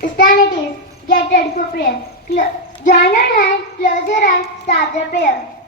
Christianities, get ready for prayer. Join your hands, close your eyes, start the prayer.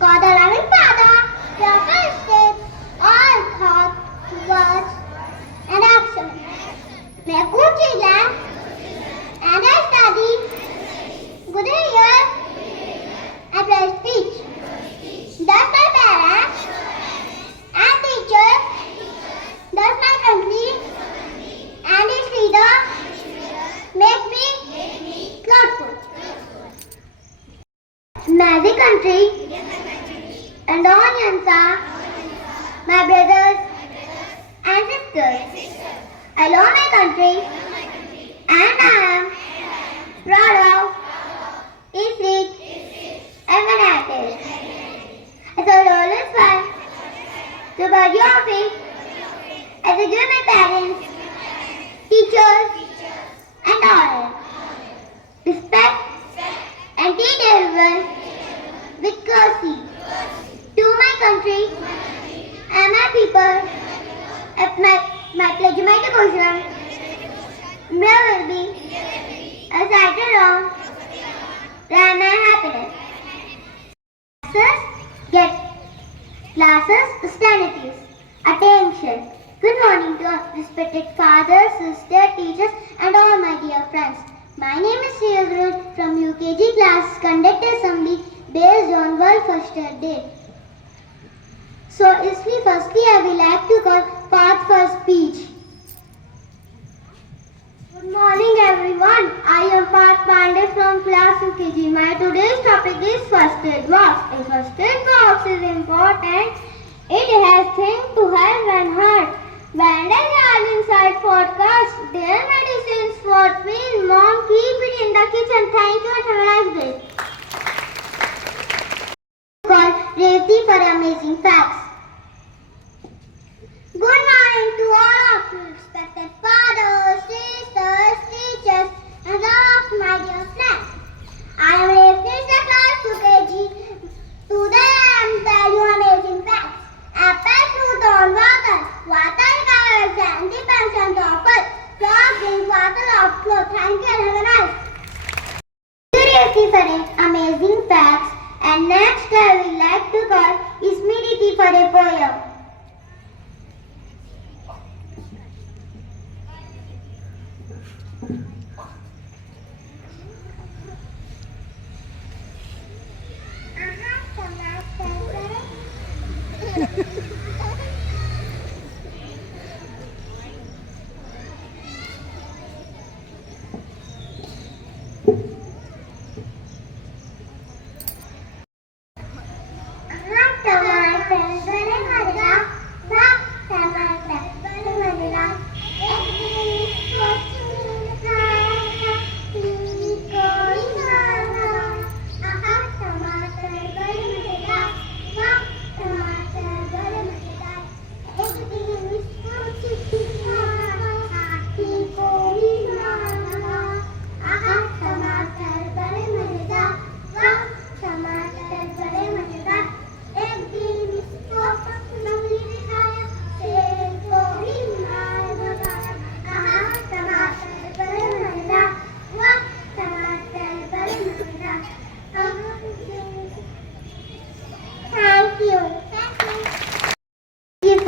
God, our loving Father, your first step, all thought, words, and action. मैं कुछ learn and I study, good hear, and play speech. Thus my parents and teachers, thus my country and its leader make me thoughtful. My country and onions are my brothers and sisters. I love my country and I am proud of its rich and united. I shall always fight to body of it as I give my parents, teachers and all respect and treat everyone with courtesy. To my country and my people, my pledge my devotion, there will be a certain wrong than my happiness. Classes, Christianities, attention. Good morning to our respected fathers, sisters, teachers and all my dear friends. My name is Sriyaguru from UKG class conduct assembly based on World Foster Day. So, firstly, I will like to call path for speech. Good morning, everyone. I am Path Pandey from class UKG. My today's topic is first aid box. A first aid box is important. It has things to help and hurt. Bandage are inside for cuts. Their medicines for pain. Mom, keep it in the kitchen. Thank you and have a nice day. Call Revati for amazing facts. Good morning to all of you, respected fathers, sisters, teachers, and all of my dear friends. I am Revati class UKG. Today I am telling you amazing facts. Apple fruit on water. Water covers 70% of it. Frog drink water of flow. Thank you and have a nice. Curiosity for amazing facts. And next I would like to call Ismiriti for a poem.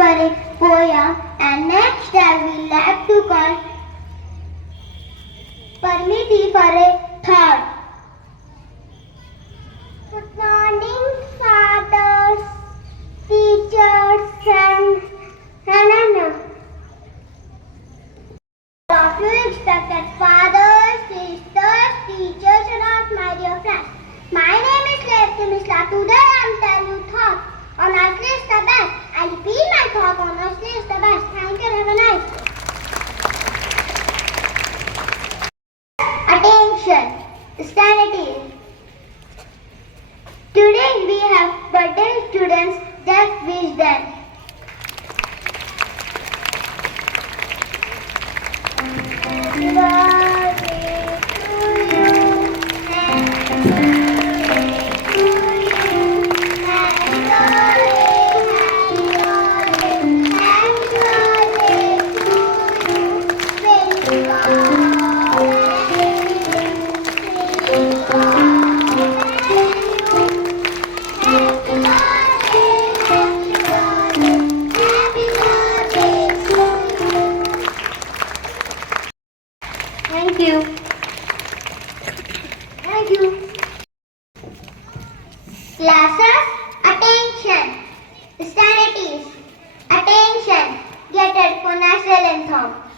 for a poem, and next I will like to call Parmiti for a thought. Good morning, fathers, teachers, and Anna. All of you expected fathers, sisters, teachers, and all my dear friends. My name is Misla. Today I am telling you thought. Honestly is the best. I repeat my thought. Honestly is the best. Thank you. Have a nice day. Attention. Stand at ease. Today we have birthday students. Just wish them. Happy birthday to you. Happy birthday to you. Happy birthday, happy birthday to you. May God Thank you. Thank you. Classes, attention. Stand at ease. Attention. Get ready for national anthem.